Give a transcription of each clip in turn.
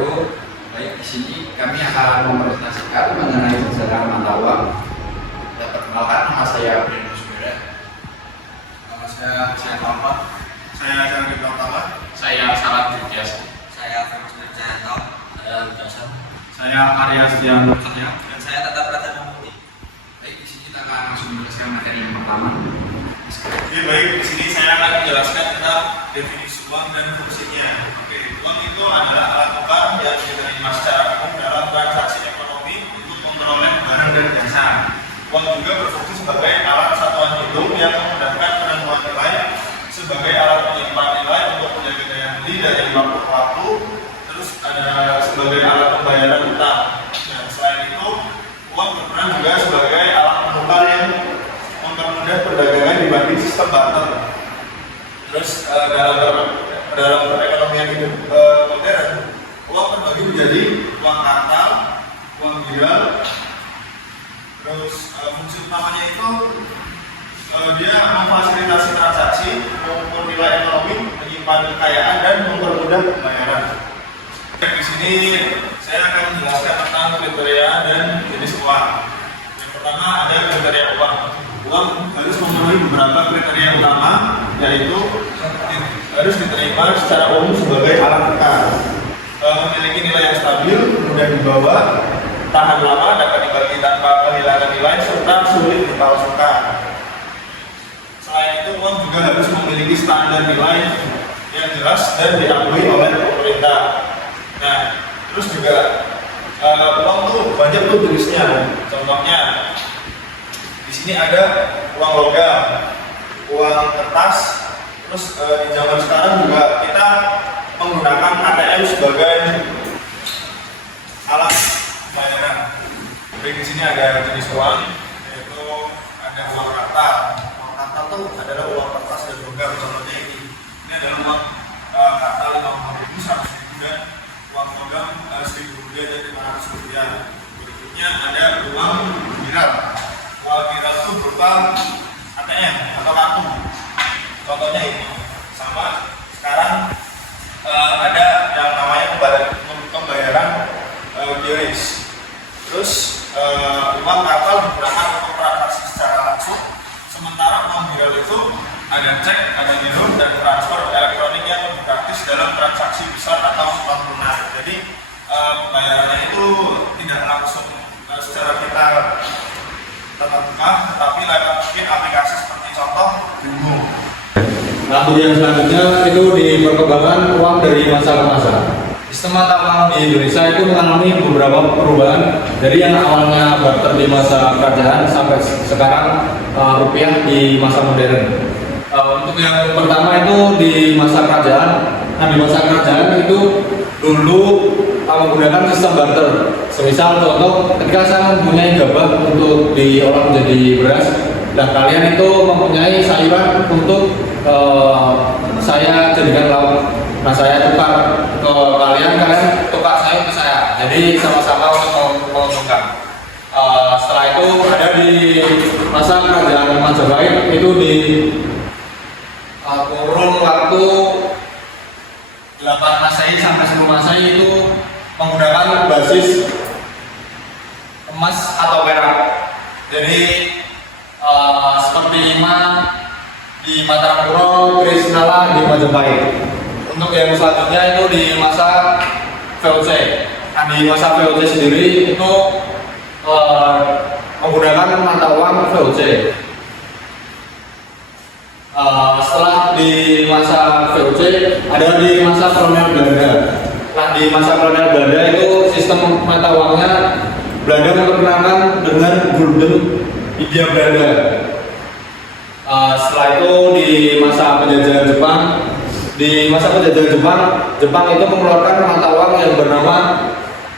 wabarakatuh. Baik, di sini kami akan mempresentasikan mengenai sejarah mata uang. Dapat kenalkan, nama saya Brino Sudara. Nama saya Muhammad. Saya Jangan Pertama. Saya Salat Judias. Saya Firman Jayanto. Saya Udasan. Saya Arya Setiawan Satya. Dan saya Tata Pradana Mukti. Baik, di sini kita akan langsung menjelaskan materi yang pertama. Oke, baik. Di sini saya akan menjelaskan tentang definisi uang dan fungsinya. Oke, uang itu adalah alat tukar yang diterima secara umum dalam transaksi ekonomi untuk memperoleh barang dan jasa. Uang juga berfungsi sebagai alat satuan hitung yang memudahkan penentuan nilai, sebagai alat penyimpan nilai untuk menjaga daya beli dari waktu ke waktu, terus ada sebagai alat pembayaran utang. Dan selain itu, uang berperan juga sebagai alat penukar yang mempermudah perdagangan dibanding sistem barter. Terus dalam perekonomian hidup modern, uang terbagi menjadi uang kartal, uang giral. Terus fungsi utamanya itu dia memfasilitasi transaksi, mengukur nilai ekonomi, menyimpan kekayaan, dan mempermudah pembayaran. Di sini saya akan menjelaskan tentang kriteria dan jenis uang. Yang pertama ada kriteria uang. Uang harus memenuhi beberapa kriteria utama, yaitu harus diterima secara umum sebagai alat tukar, memiliki nilai yang stabil, mudah dibawa, tahan lama, dapat dibagi tanpa kehilangan nilai, serta sulit dipalsukan. Selain itu, uang juga harus memiliki standar nilai yang jelas dan diakui oleh pemerintah. Nah, terus juga uang tuh banyak tuh jenisnya. Contohnya di sini ada uang logam, uang kertas. Terus di zaman sekarang juga kita menggunakan ATM sebagai alat pembayaran. Baik, di sini ada jenis uang, yaitu ada uang kartal. Uang kartal itu adalah uang kertas dan logam. Contohnya ini adalah uang kartal 50.000, 100.000, dan uang logam 1.000 rupiah dan 500 rupiah. Berikutnya ada uang giral. Uang giral itu berupa ATM atau kartu. Contohnya ini, sama sekarang ada yang namanya pembayaran QRIS. Terus uang kartal digunakan untuk transaksi secara langsung, sementara uang giral itu ada cek, ada giro, dan transfer elektronik yang lebih praktis dalam transaksi besar atau non tunai. Jadi pembayarannya itu tidak langsung secara kita tatap muka, tetapi lewat mungkin aplikasi seperti contoh Bingo. Nah, yang selanjutnya itu di perkembangan uang dari masa ke masa. Sistem mata uang di Indonesia itu mengalami beberapa perubahan dari yang awalnya barter di masa kerajaan sampai sekarang rupiah di masa modern. Untuk yang pertama itu di masa kerajaan. Nah, di masa kerajaan itu dulu menggunakan sistem barter. Semisal contoh, ketika saya mempunyai gabah untuk diolah menjadi beras, dan kalian itu mempunyai sayuran untuk saya jadikan lauk. Nah, saya tukar ke kalian tukar sayur ke saya. Jadi sama-sama untuk menguntungkan. Setelah itu ada di masa kerajaan Majapahit itu di kurun waktu 8 Masehi sampai 10 Masehi itu menggunakan basis emas atau perak. Jadi seperti lima di Mataram Kuro, Krisnala di Majapahit. Untuk yang selanjutnya itu di masa VOC. Nah, di masa VOC sendiri itu menggunakan mata uang VOC. Setelah di masa VOC ada di masa kolonial Belanda. Nah, di masa kolonial Belanda itu sistem mata uangnya Belanda memperkenalkan dengan gulden Hindia Belanda. Setelah itu di masa penjajahan Jepang, Jepang itu mengeluarkan mata uang yang bernama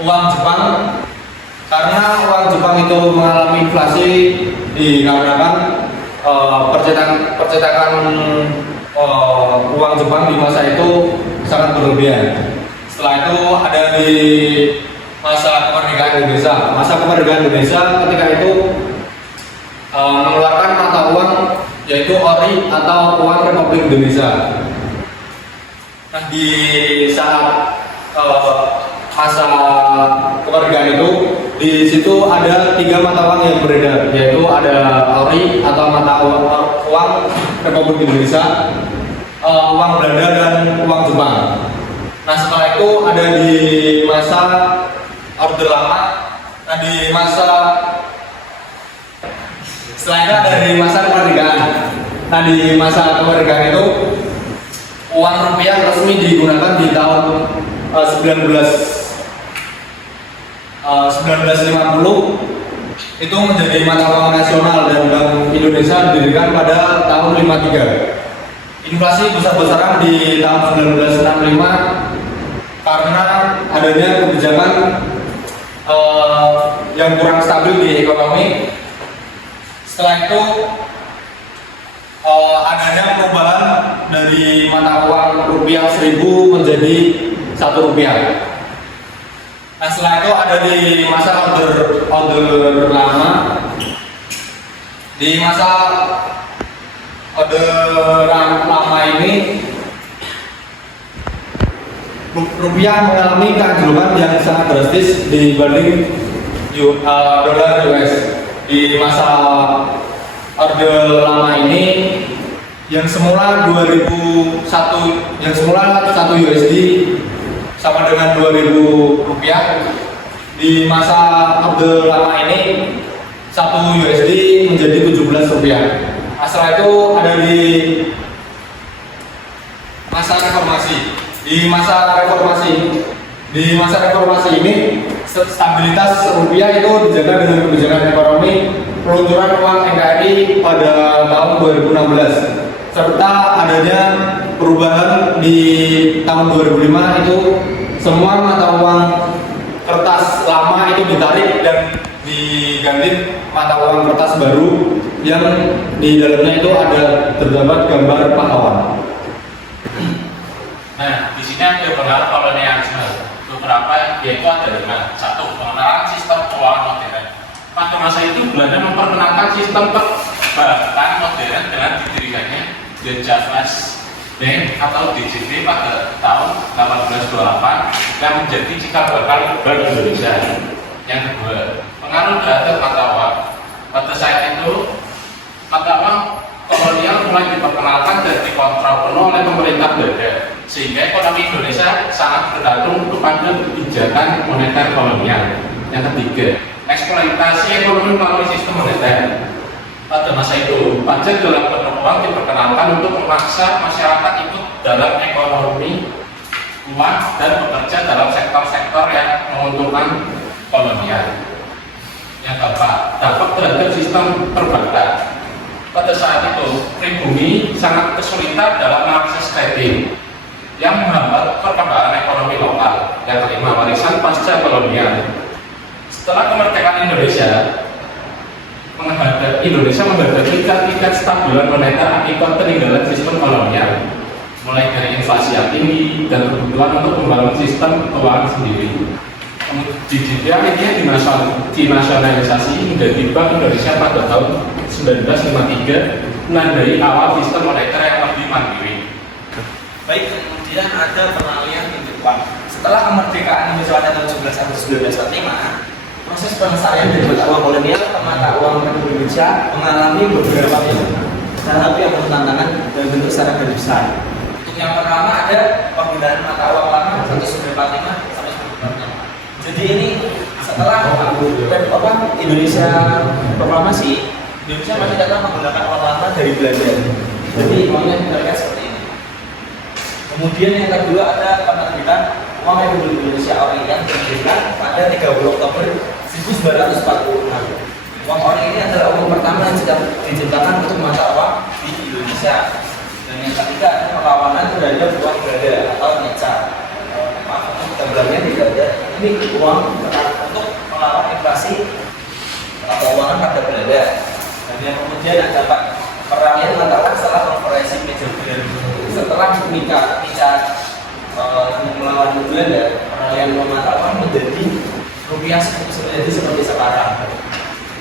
uang Jepang, karena uang Jepang itu mengalami inflasi dikarenakan percetakan uang Jepang di masa itu sangat berlebihan. Setelah itu ada di masa kemerdekaan Indonesia. Masa kemerdekaan Indonesia ketika itu mengeluarkan mata uang yaitu ORI atau uang Republik Indonesia. Nah, di saat masa kemerdekaan itu di situ ada 3 mata uang yang beredar, yaitu ada ori atau mata uang Republik Indonesia, uang Belanda dan uang Jepang. Nah setelah itu ada di masa Orde Lama, nah di masa setelahnya ada di masa kemerdekaan. Nah di masa kemerdekaan itu uang rupiah resmi digunakan di tahun 1950 itu menjadi mata uang nasional dan Bank Indonesia didirikan pada tahun 53. Inflasi besar-besaran di tahun 1965 karena adanya kebijakan yang kurang stabil di ekonomi. Setelah itu adanya perubahan dari mata uang rupiah 1000 menjadi 1 rupiah. Nah setelah itu ada di masa Orde Lama. Di masa Orde Lama ini rupiah mengalami keanjlokan yang sangat drastis dibanding dolar US. Di masa Orde Lama ini yang semula 1 USD sama dengan 2.000 rupiah, di masa Orde Lama ini 1 USD menjadi 17 rupiah. Setelah itu ada di masa reformasi. Di masa reformasi ini stabilitas rupiah itu dijaga dengan kebijakan ekonomi peluncuran uang NKRI pada tahun 2016 serta adanya perubahan di tahun 2005 itu semua mata uang kertas lama itu ditarik dan diganti mata uang kertas baru yang di dalamnya itu ada terdapat gambar pahlawan. Nah, di sini ada beberapa kolonialisme. Beberapa yaitu ada 5. 1. Pengenalan sistem keuangan modern. Pada masa itu Belanda memperkenalkan sistem perbankan modern dengan didirikannya The Javas Bank atau DJB pada tahun 1828 yang menjadi cikal bakal Bank Indonesia. Yang kedua, pengaruh terhadap mata uang. Pada saat itu mata uang kolonial mulai diperkenalkan dan dikontrol penuh oleh pemerintah Belanda, sehingga ekonomi Indonesia sangat bergantung kepada kebijakan moneter kolonial. Yang ketiga, eksploitasi ekonomi melalui sistem moneter. Pada masa itu, pajak dalam bentuk uang diperkenalkan untuk memaksa masyarakat ikut dalam ekonomi uang dan bekerja dalam sektor-sektor yang menguntungkan kolonial. Yang keempat, dampak terhadap sistem perbankan. Pada saat itu, pribumi sangat kesulitan dalam mengakses kredit yang menghambat perkembangan ekonomi lokal. Yang kelima, warisan pasca kolonial. Setelah kemerdekaan Indonesia menghadapi tingkat stabilan moneter akibat peninggalan sistem kolonial, mulai dari inflasi yang tinggi dan kebutuhan untuk membangun sistem keuangan sendiri. Akhirnya dinasionalisasi menjadi Bank Indonesia pada tahun 1953, menandai awal sistem moneter yang lebih mandiri. Baik, kemudian ada peralihan pintu uang. Setelah kemerdekaan Indonesia pada tahun 17 Agustus 1945, proses pelestarian dari mata uang kolonial ke mata uang Republik Indonesia mengalami beberapa tahap yang penuh tantangan dan bentuk secara garis besar. Untuk yang pertama ada penggunaan mata uang lama 1945 sampai 1945. Jadi ini setelah Indonesia proklamasi, Indonesia masih tetap menggunakan uang lama dari Belanda. Jadi uangnya diberikan seperti ini. Kemudian yang kedua ada penerbitan uang Republik Indonesia ori yang diterbitkan pada 30 Oktober 1946. Uang ori ini adalah uang pertama yang sudah diciptakan untuk mata uang di Indonesia. Dan yang ketiga ada perlawanan terhadap uang Belanda atau NECA. Gambarnya tidak ada. Ini uang untuk melawan inflasi atau keuangan pada Belanda. Dan yang kemudian ada peralihan mata uang setelah konferensi meja setelah melawan Belanda, peralihan mata uang menjadi rupiah menjadi seperti sekarang.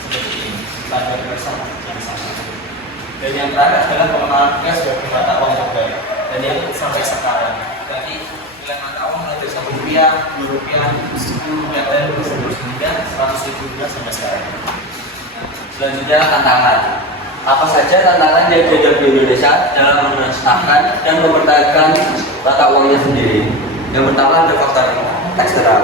Seperti ini, standar bersama yang sama. Dan yang terakhir adalah pengenalan rupiah sebagai mata uang modern. Dan yang sampai sekarang, jadi nilai mata uang mulai dari Rp1, Rp2, dan seterusnya Rp100.000 sampai sekarang. Selanjutnya tantangan. Apa saja tantangan yang dihadapi Indonesia dalam memusnahkan dan mempertahankan mata uangnya sendiri? Yang pertama ada faktor eksternal.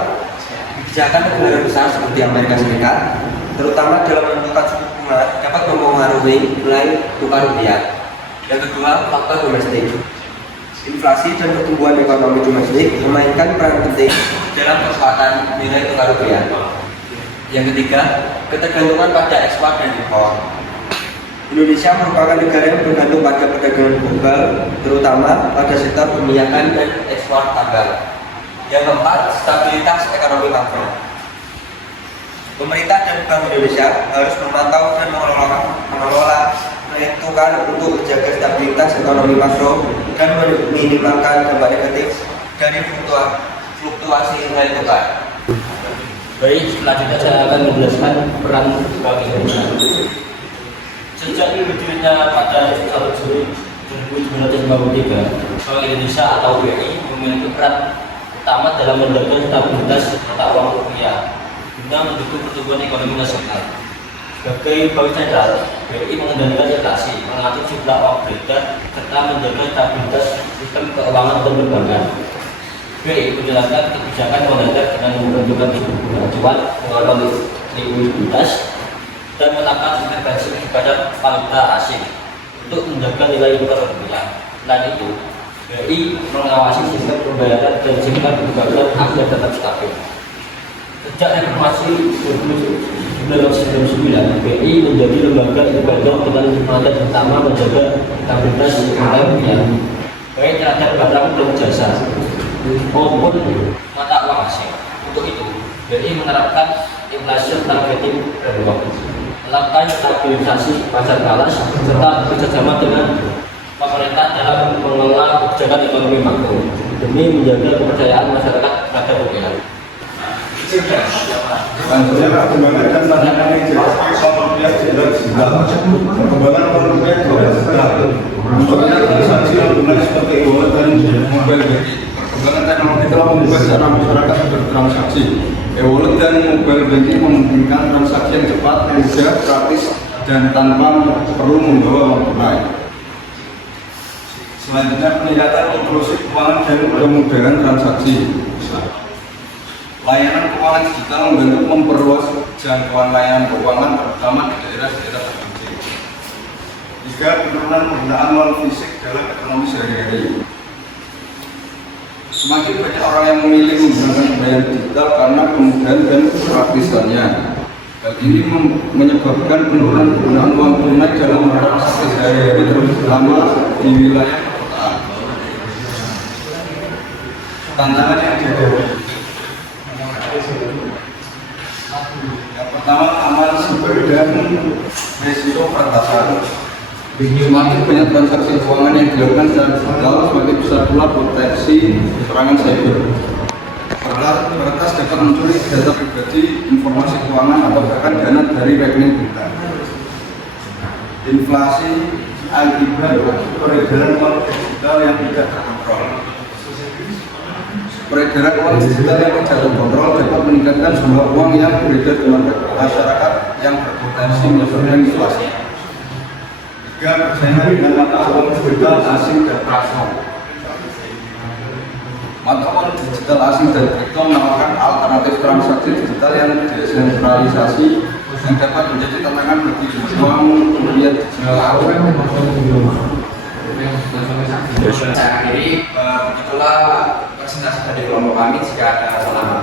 Kebijakan negara besar seperti Amerika Serikat, terutama dalam menentukan suku bunga, dapat mempengaruhi nilai tukar rupiah. Yang kedua, faktor domestik. Inflasi dan pertumbuhan ekonomi domestik memainkan peran penting dalam kekuatan nilai tukar rupiah. Yang ketiga, ketergantungan pada ekspor dan impor. Indonesia merupakan negara yang bergantung pada perdagangan global, terutama pada sektor perminyakan dan ekspor tambang. Yang keempat, stabilitas ekonomi makro. Pemerintah dan Bank Indonesia harus memantau dan mengelola nilai tukar untuk menjaga stabilitas ekonomi makro dan meminimalkan dampak negatif dari fluktuasi nilai tukar. Baik, selanjutnya saya akan menjelaskan peran Bank Indonesia. Sejak berdirinya pada 1 Juli 1953, Bank Indonesia atau BI memiliki peran utama dalam menjaga stabilitas mata uang rupiah guna mendukung pertumbuhan ekonomi nasional. Sebagai bank sentral, BI mengendalikan inflasi, mengatur jumlah uang beredar, serta menjaga stabilitas sistem keuangan dan perbankan. BI menjalankan kebijakan moneter dengan menentukan suku bunga acuan, mengontrol likuiditas, dan melakukan intervensi kepada valuta asing untuk menjaga nilai tukar rupiah. Selain itu, BI mengawasi sistem pembayaran dan sistem perbankan agar tetap stabil. Sejak reformasi 1999, BI menjadi lembaga independen dengan mandat utama menjaga stabilitas nilai rupiah, baik terhadap barang dan jasa maupun mata uang asing. Untuk itu, BI menerapkan inflation targeting framework, melakukan stabilisasi pasar falas, serta bekerjasama dengan pemerintah dalam mengelola kebijakan ekonomi makro demi menjaga kepercayaan masyarakat terhadap rupiah. Selanjutnya perkembangan dan tantangan yang dijelaskan rupiah digital. Perkembangan rupiah digital. Contohnya transaksi non tunai seperti e-wallet dan mobile banking. Perkembangan teknologi telah membuat cara masyarakat bertransaksi. E-wallet dan mobile banking memungkinkan transaksi yang cepat, mudah, praktis, dan tanpa perlu membawa uang tunai. Selanjutnya peningkatan inklusi keuangan dan kemudahan transaksi. Layanan keuangan digital membantu memperluas jangkauan layanan keuangan terutama di daerah-daerah terpencil. 3. Penurunan penggunaan uang fisik dalam ekonomi sehari-hari. Semakin banyak orang yang memilih menggunakan pembayaran digital karena kemudahan dan praktisannya. Hal ini menyebabkan penurunan penggunaan uang tunai dalam transaksi sehari-hari terutama di wilayah perkotaan. Tantangan yang dihadapi. Yang pertama, aman siber dan risiko peretasan. Semakin banyak transaksi keuangan yang dilakukan secara digital, semakin besar pula potensi serangan cyber. Peretas dapat mencuri data pribadi, informasi keuangan atau bahkan dana dari rekening pribadi. Inflasi akibat peredaran uang digital yang tidak terkontrol. Peredaran uang digital yang tidak terkontrol dapat meningkatkan jumlah uang yang beredar di masyarakat yang berpotensi menyebabkan inflasi. 3. Persaingan dengan mata uang digital asing dan kripto. Mata uang digital asing dan kripto menawarkan alternatif transaksi digital yang desentralisasi yang dapat menjadi tantangan bagi uang rupiah digital. Saya akhiri, begitulah presentasi dari kelompok kami. Jika ada salah